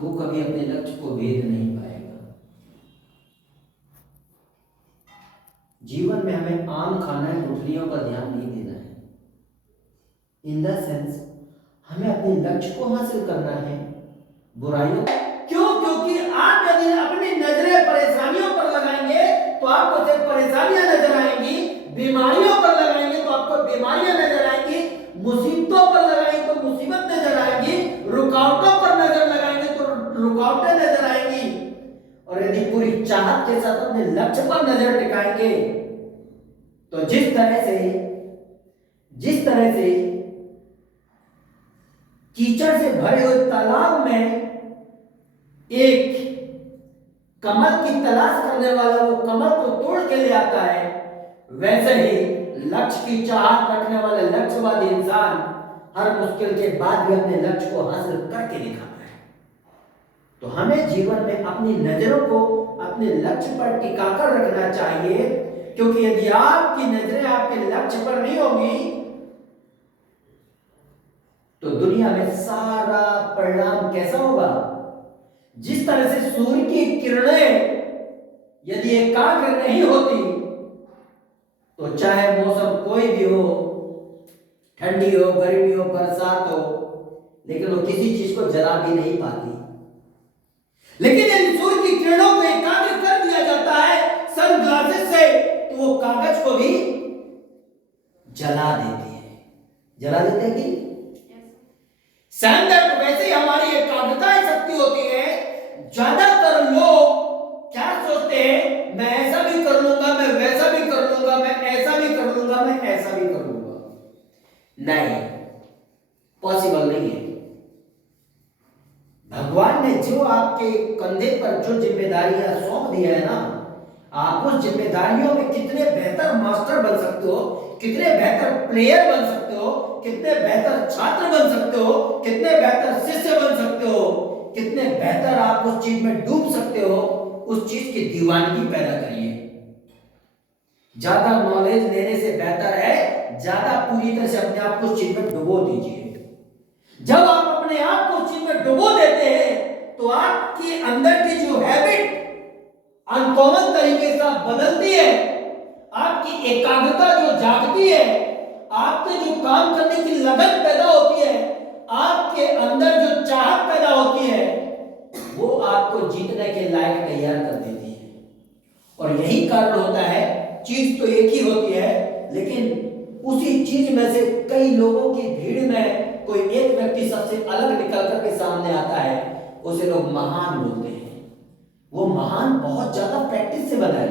तो वो कभी अपने लक्ष्य को भेद नहीं पाएगा। जीवन में हमें आम खाना है, गुठलियों पर ध्यान नहीं देना है। इन द सेंस हमें अपने लक्ष्य को हासिल करना है, बुराइयों क्यों? क्योंकि आप यदि अपनी नजरें परेशानियों पर लगाएंगे तो आपको सिर्फ परेशानियां नजर आएंगी, बीमारियों पर लगाएंगे तो आपको बीमारियां नजर आएंगी, मुसीबतों पर लगाएंगे तो मुसीबत नजर आएंगी, रुकावटों पर नजर लगाएंगे तो रुकावटें नजर आएंगी। और यदि पूरी चाहत के साथ अपने लक्ष्य पर नजर टिकाएंगे तो जिस तरह से कीचड़ से भरे हुए तालाब में एक कमल की तलाश करने वाला वो कमल को तोड़ के ले आता है, वैसे ही लक्ष्य की चाहत रखने वाले लक्ष्यवादी इंसान हर मुश्किल के बाद भी अपने लक्ष्य को हासिल करके दिखाता है। तो हमें जीवन में अपनी नजरों को अपने लक्ष्य पर टिकाकर रखना चाहिए, क्योंकि यदि आपकी नजरें आपके लक्ष्य पर नहीं होंगी तो दुनिया में सारा परिणाम कैसा होगा? जिस तरह से सूर्य की किरणें यदि एकाग्र नहीं होती तो चाहे मौसम कोई भी हो, ठंडी हो, गर्मी हो, बरसात हो, लेकिन वो किसी चीज को जला भी नहीं पाती। लेकिन यदि सूर्य की किरणों को एकाग्र कर दिया जाता है सनग्लासेस से तो वो कागज को भी जला देती है। जला देते हैं कि सैंडल वैसे ही हमारी एकाग्रता शक्ति होती है। ज्यादातर लोग क्या सोचते हैं, मैं ऐसा भी कर लूंगा, मैं वैसा भी कर लूंगा, मैं ऐसा भी कर लूंगा, मैं ऐसा भी कर लूंगा। नहीं, पॉसिबल नहीं है। भगवान ने जो आपके कंधे पर जो जिम्मेदारियां सौंप दिया है ना, आप उस जिम्मेदारियों में कितने बेहतर मास्टर बन सकते हो, कितने बेहतर प्लेयर बन सकते हो, कितने बेहतर छात्र बन सकते हो, कितने बेहतर शिष्य बन सकते हो, कितने बेहतर आप उस चीज में डूब सकते हो, उस चीज की दीवानगी पैदा करिए। ज्यादा नॉलेज लेने से बेहतर है ज्यादा पूरी तरह से अपने आप को उस चीज में डुबो दीजिए। जब आप अपने आप को उस चीज में डुबो देते हैं तो आपके अंदर की जो हैबिट अनकॉमन तरीके से बदलती है, आपकी एकाग्रता जो जागती है, आपके जो काम करने की लगन पैदा होती है, आपके अंदर जो चाहत पैदा होती है, वो आपको जीतने के लायक तैयार कर देती है। और यही कारण होता है, चीज तो एक ही होती है, लेकिन उसी चीज में से कई लोगों की भीड़ में कोई एक व्यक्ति सबसे अलग निकल करके सामने आता है, उसे लोग महान बोलते हैं। वो महान बहुत ज्यादा प्रैक्टिस से बना है,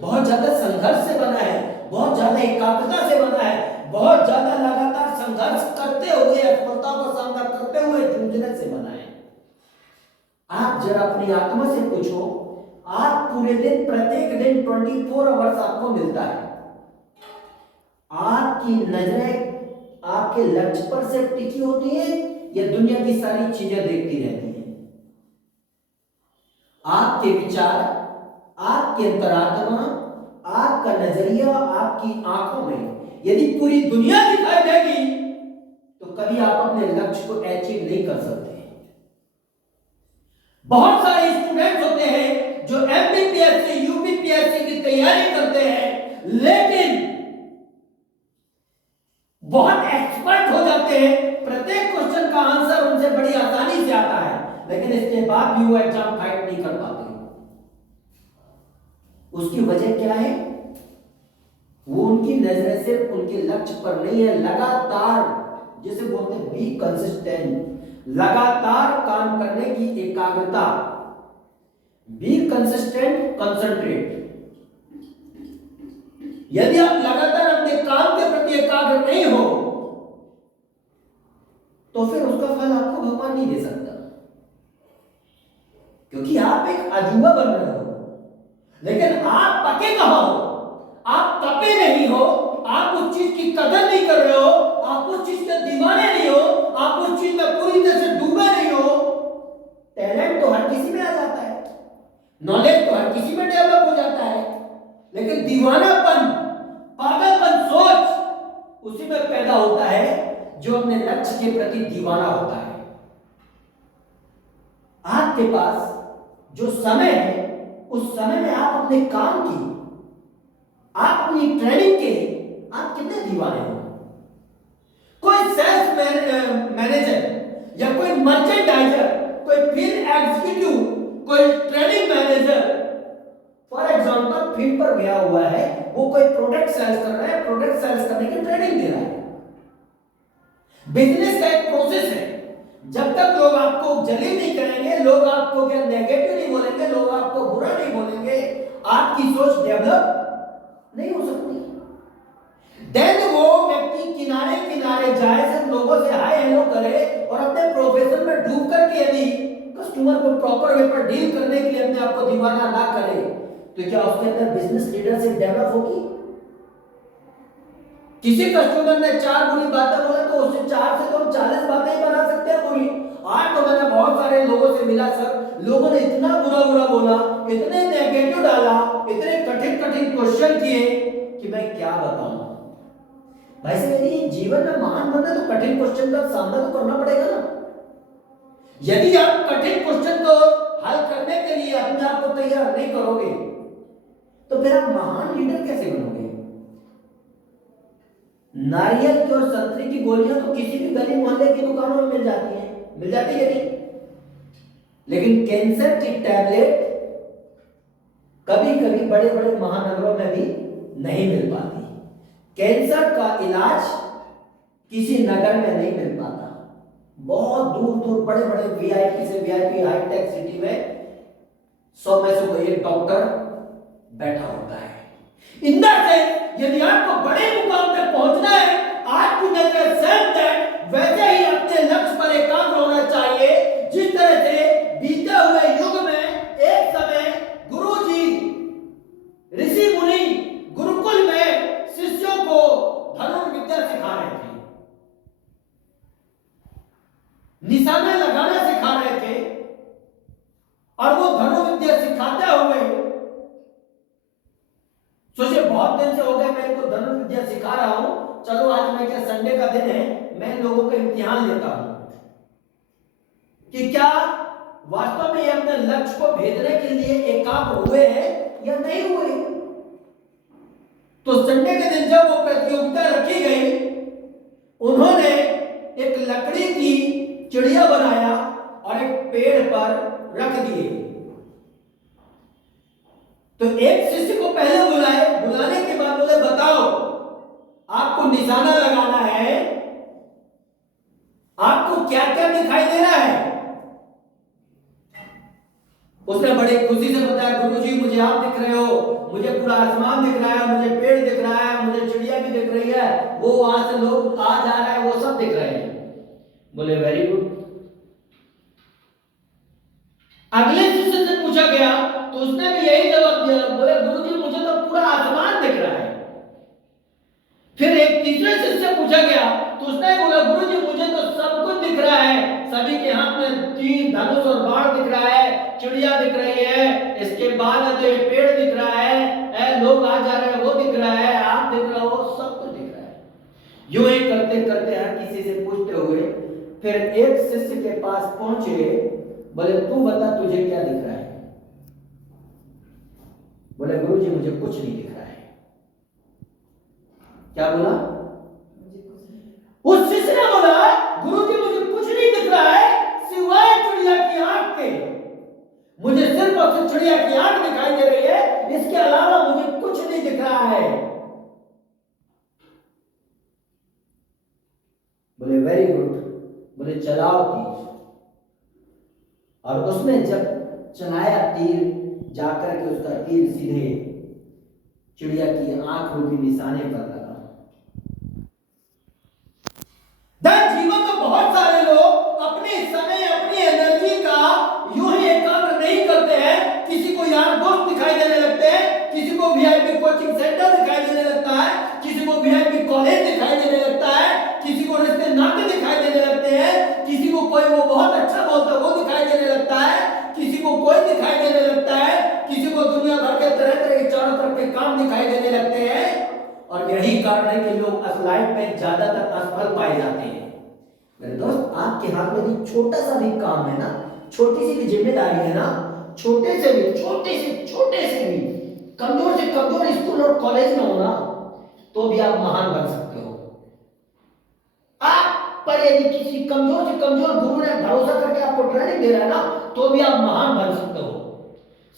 बहुत ज्यादा संघर्ष से बना है, बहुत ज्यादा एकाग्रता से बना है, बहुत ज्यादा लगातार संघर्ष करते हुए, असफलता का सामना करते हुए जूझने से बना है। आप जरा अपनी आत्मा से पूछो, आप पूरे दिन, प्रत्येक दिन 24 आवर्स आपको मिलता है, आपकी नजरें आपके लक्ष्य पर से टिकी होती है या दुनिया की सारी चीजें देखती रहती हैं? आपके विचार, आपकी अंतरात्मा, आपका नजरिया, आपकी आंखों में यदि पूरी दुनिया दिखाई देगी तो कभी आप अपने लक्ष्य को अचीव नहीं कर सकते। बहुत सारे स्टूडेंट्स होते हैं जो एमपीपीएससी, यूपीपीएससी की तैयारी करते हैं, लेकिन बहुत एक्सपर्ट हो जाते हैं, प्रत्येक क्वेश्चन का आंसर उनसे बड़ी आसानी से आता है, लेकिन इसके बाद भी वो एग्जाम फाइट नहीं कर पाते। उसकी वजह क्या है? वो उनकी नजरें सिर्फ उनके लक्ष्य पर नहीं है, लगातार, जिसे बोलते हैं बी कंसिस्टेंट, लगातार काम करने की एकाग्रता, बी कंसिस्टेंट, कंसंट्रेट। यदि आप लगातार अपने काम के प्रति एकाग्र नहीं हो तो फिर उसका फल आपको भगवान नहीं दे सकता, क्योंकि आप एक अजूबा बन रहे हो। लेकिन आप पके कहां हो? आप तपे नहीं हो, आप उस चीज की कदर नहीं कर रहे हो, आप उस चीज के दीवाने नहीं हो, आप उस चीज में पूरी तरह से डूबे नहीं हो। टैलेंट तो हर किसी में आ जाता है, नॉलेज तो हर किसी में डेवलप हो जाता है, लेकिन दीवानापन, पागलपन सोच उसी में पैदा होता है जो अपने लक्ष्य के प्रति दीवाना होता है। आपके पास जो समय है उस समय में आप अपने काम की, आप अपनी ट्रेनिंग के आप कितने दीवाने हो? कोई सेल्स मैनेजर या कोई मर्चेंडाइजर, कोई फील्ड एग्जीक्यूटिव, कोई training manager for example field पर गया हुआ है, वो कोई प्रोडक्ट सेल्स कर रहा है, प्रोडक्ट सेल्स करने की ट्रेनिंग दे रहा है। बिजनेस का एक प्रोसेस है। जब तक लोग आपको जलील नहीं करेंगे, लोग आपको क्या नेगेटिव नहीं बोलेंगे, लोग आपको बुरा नहीं बोलेंगे, आपकी सोच डेवलप नहीं हो सकती। देन वो व्यक्ति किनारे किनारे जाए, सब लोगों से हाय हेलो करे और अपने प्रोफेशन में डूब करके यदि कस्टमर को प्रॉपर वे पर डील करने के लिए अपने आप को दीवाना ना करे, तो क्या उसके अंदर बिजनेस लीडरशिप डेवलप होगी? किसी कस्टमर ने 4 बुरी बातें बोले तो उससे 4 से तो हम 40 बातें ही बना सकते हैं बुरी। आज तो मैंने बहुत सारे लोगों से मिला सर, लोगों ने इतना बुरा बुरा बोला, इतने नेगेटिव डाला, इतने कठिन कठिन क्वेश्चन किए कि मैं क्या बताऊं। भाई साहब, यदि जीवन में महान बनना तो कठिन क्वेश्चन का सामना तो करना पड़ेगा ना। यदि आप कठिन क्वेश्चन को हल करने के लिए अपने आप को तैयार नहीं करोगे तो फिर आप महान लीडर कैसे बनोगे? नारियल की और संतरे की गोलियां तो किसी भी गली मोहल्ले की दुकानों में मिल जाती हैं, मिल जाती है नहीं, लेकिन कैंसर की टैबलेट कभी कभी बड़े बड़े महानगरों में भी नहीं मिल पाती। कैंसर का इलाज किसी नगर में नहीं मिल पाता, बहुत दूर दूर बड़े बड़े वीआईपी से वीआईपी हाईटेक सिटी में 100 में से कोई एक डॉक्टर बैठा होता है। इंदा से यदि आपको बड़े मुकाम तक पहुंचना है, आपको मेरे सेल्फ दैट वैसे ही अपने लक्ष्य पर एकाग्र होना चाहिए। जिस तरह से बीते हुए युग में एक समय गुरुजी ऋषि मुनि गुरुकुल में शिष्यों को धनुर्विद्या सिखा रहे थे, निशाने लगाना सिखा रहे थे, और वो धनुर्विद्या सिखाते हुए सोचे बहुत दिन से हो गए मैं इनको धनुर्विद्या सिखा रहा हूं, चलो आज मैं क्या संडे का दिन है, मैं लोगों का इम्तिहान लेता हूं कि क्या वास्तव में ये अपने लक्ष्य को भेदने के लिए एकाग्र हुए हैं या नहीं हुए। तो संडे के दिन जब वो प्रतियोगिता रखी गई, उन्होंने एक लकड़ी की चिड़िया बनाया और एक पेड़ पर रख दिए। तो एक शिष्य को पहले बुलाए, बुलाने के बाद बोले बताओ आपको निशाना लगाना है, आपको क्या क्या दिखाई दे रहा है। उसने बड़ी खुशी से बताया गुरुजी मुझे आप दिख रहे हो, मुझे पूरा आसमान दिख रहा है, मुझे पेड़ दिख रहा है, मुझे चिड़िया भी दिख रही है, वो वहां से लोग आ जा रहे हैं, वो सब दिख रहे हैं। बोले वेरी गुड। अगले शिष्य से पूछा गया तो उसने भी यही जवाब दिया, बोले गुरुजी मुझे तो पूरा आसमान दिख रहा है। फिर एक तीसरे शिष्य से पूछा गया तो उसने बोला गुरुजी मुझे तो सब कुछ दिख रहा है, सभी के हाथ में तीर धनुष और बाण दिख रहा है, चिड़िया दिख रही है, इसके बाद तो ये पेड़ दिख रहा है, लोग आ जा रहे हैं वो दिख रहा है, आप दिख रहे हो, सब कुछ दिख रहा है। यूं ही करते करते हर किसी से पूछते हुए फिर एक शिष्य के पास पहुंचे, बोले तू बता तुझे क्या दिख रहा है। बोले गुरुजी मुझे कुछ नहीं दिख रहा है। क्या बोला? उस शिष्य ने बोला गुरुजी मुझे कुछ नहीं दिख रहा है सिवाय चिड़िया की आंख के, मुझे सिर्फ और सिर्फ चिड़िया की आंख दिखाई दे रही है, इसके अलावा मुझे कुछ नहीं दिख रहा है। बोले वेरी गुड। बोले चलाओ तीर। और उसने जब चलाया तीर, जाकर के उसका तीर सीधे चिड़िया की आंख रूपी निशाने पर लगा। जीवन में बहुत सारे लोग अपने समय अपनी एनर्जी का यूं ही एकाग्र नहीं करते हैं। किसी को यार दोस्त दिखाई देने लगते हैं, किसी को वीआईपी कोचिंग सेंटर दिखाई देने लगता है, किसी को वीआईपी कॉलेज दिखाई देने लगता है, किसी को रिश्ते नाते दिखाई देने लगते हैं, किसी को कोई वो बहुत अच्छा बोलता है वो दिखाई देने लगता है, किसी को कोई दिखाई देने लगता है, किसी को दुनिया भर के तरह तरह के चारों तरफ के काम दिखाई देने लगते हैं। और यही कारण है कि लोग लाइफ में ज्यादातर असफल पाए जाते हैं। मेरे दोस्त आपके हाथ में भी छोटा सा भी काम है ना, छोटी सी भी जिम्मेदारी है ना, छोटे से भी कमजोर से कमजोर स्कूल और कॉलेज में हो ना, तो भी आप महान बन सकते हो। आप पर यदि किसी कमजोर से कमजोर गुरु ने भरोसा करके आपको ट्रेनिंग दे रहा है ना, तो भी आप महान बन सकते हो।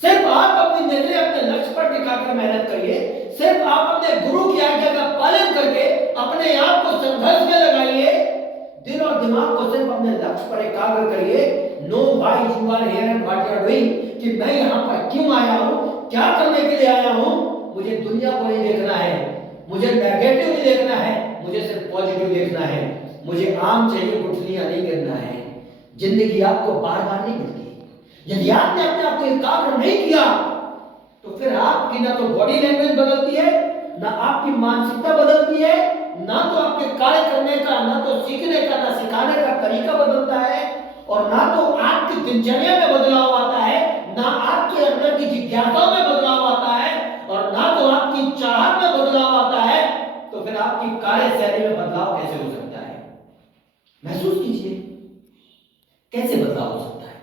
सिर्फ आप अपनी नजरें अपने लक्ष्य पर टिकाकर मेहनत करिए, सिर्फ आप अपने गुरु की आज्ञा का पालन करके अपने आप को संघर्ष में लगाइए, दिल और दिमाग को सिर्फ अपने लक्ष्य पर एकाग्र करिए। Know why you are here and what you are doing, कि मैं यहां पर क्यों आया हूं, क्या करने के लिए आया हूं। मुझे दुनिया को नहीं देखना है, मुझे नेगेटिव नहीं देखना है, मुझे सिर्फ पॉजिटिव देखना है। मुझे आम चाहिए, गुठलियां नहीं गिरना है। जिंदगी आपको बार बार नहीं मिलती। यदि आपने अपने आप को एकाग्र नहीं किया, तो फिर आपकी ना तो बॉडी लैंग्वेज बदलती है, ना आपकी मानसिकता बदलती है, ना तो आपके कार्य करने का, ना तो सीखने का, ना सिखाने का तरीका बदलता है, और ना तो आपकी दिनचर्या में बदलाव आता है, ना आपके अंदर की जिज्ञासाओं में बदलाव आता है, और ना तो आपकी चाहत में बदलाव आता है। तो फिर आपकी कार्यशैली में बदलाव कैसे हो सकता है? महसूस कीजिए, कैसे बदलाव हो सकता है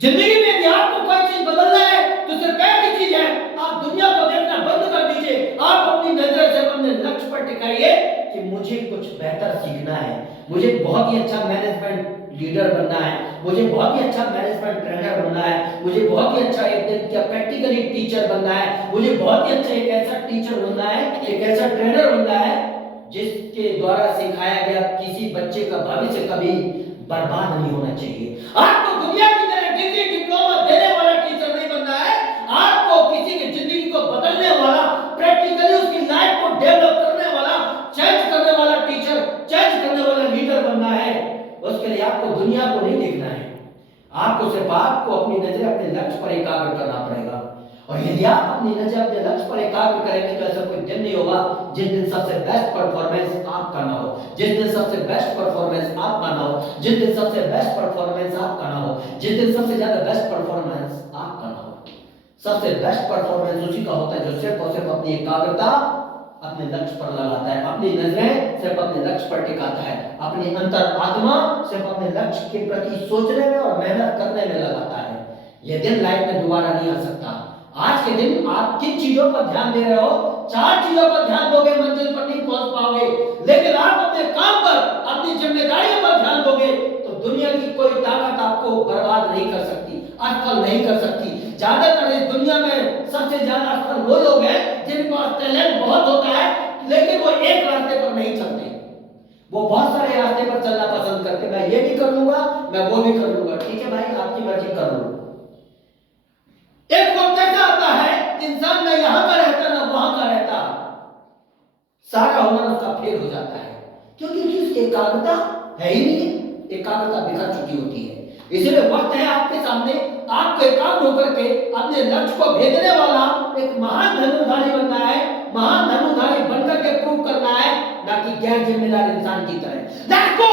जिंदगी में। यदि आपको कोई चीज बदलना है तो सिर्फ एक ही चीज है, आप दुनिया को देखना बंद कर दीजिए। आप अपनी नजर से अपने लक्ष्य पर टिकाइए कि मुझे कुछ बेहतर सीखना है, मुझे बहुत ही अच्छा मैनेजमेंट लीडर बनना है, मुझे बहुत ही अच्छा मैनेजमेंट ट्रेनर बनना है, मुझे बहुत ही अच्छा एक दिन का प्रैक्टिकली टीचर बनना है, मुझे बहुत ही अच्छा एक ऐसा टीचर बनना है, एक ऐसा ट्रेनर बनना है जिसके द्वारा सिखाया गया किसी बच्चे का भविष्य कभी बर्बाद नहीं होना चाहिए। आपको दुनिया की तरह डिग्री डिप्लोमा देने वाला टीचर नहीं बनना है, आपको किसी की जिंदगी को बदलने वाला, प्रैक्टिकली उसकी लाइफ को डेवलप करने वाला, चेंज करने वाला टीचर, चेंज करने वाला लीडर बनना है। उसके लिए आपको दुनिया को नहीं देखना है, आपको सिर्फ आपको अपनी नजर अपने लक्ष्य पर एकाग्र करना पड़ेगा। और यदि आप अपनी नजर अपने लक्ष्य पर एकाग्र करेंगे तो ऐसा कोई दिन नहीं होगा जिस दिन सबसे बेस्ट परफॉर्मेंस आपका ना हो, जिस दिन सबसे बेस्ट परफॉर्मेंस आपका ना हो, जिस दिन सबसे बेस्ट परफॉर्मेंस आपका ना हो, जिस दिन सबसे ज्यादा बेस्ट परफॉर्मेंस आपका ना हो। सबसे बेस्ट परफॉर्मेंस उसी का होता है जो सिर्फ और सिर्फ अपनी एकाग्रता अपने लक्ष्य पर लगाता है, अपनी नजरें सिर्फ अपने लक्ष्य पर टिकाता है, अपनी अंतर आत्मा सिर्फ अपने लक्ष्य के प्रति सोचने में और मेहनत करने में लगाता है। यह दिन लाइफ में दोबारा नहीं आ सकता। आज के दिन आप किन चीजों पर ध्यान दे रहे हो? 4 चीजों पर ध्यान दोगे, मंजिल पर नहीं पहुंच पाओगे। लेकिन आप अपने काम पर, अपनी जिम्मेदारियों पर ध्यान दोगे तो दुनिया की कोई ताकत आपको बर्बाद नहीं कर सकती, असफल नहीं कर सकती। ज्यादातर इस दुनिया में सबसे ज्यादा असफल वो लोग हैं जिनके पास टैलेंट बहुत होता है, लेकिन वो एक रास्ते पर नहीं चलते, वो बहुत सारे रास्ते पर चलना पसंद करते। मैं ये भी कर लूंगा, मैं वो भी कर लूंगा। ठीक है भाई, आपकी मर्जी, कर लो। एक वक्त ऐसा आता है इंसान ना यहां का रहता ना वहां का रहता, सारा हुनर उसका फेल हो जाता है, क्योंकि उसकी एकाग्रता है ही नहीं, एकाग्रता बिखर चुकी होती है। इसलिए वक्त है आपके सामने, आपको एकाग्र होकर के अपने लक्ष्य को भेदने वाला एक महान धनुधारी बनना है, महान धनुधारी बनकर के प्रूव करना है, ना कि गैर जिम्मेदार इंसान की तरह। Let's go.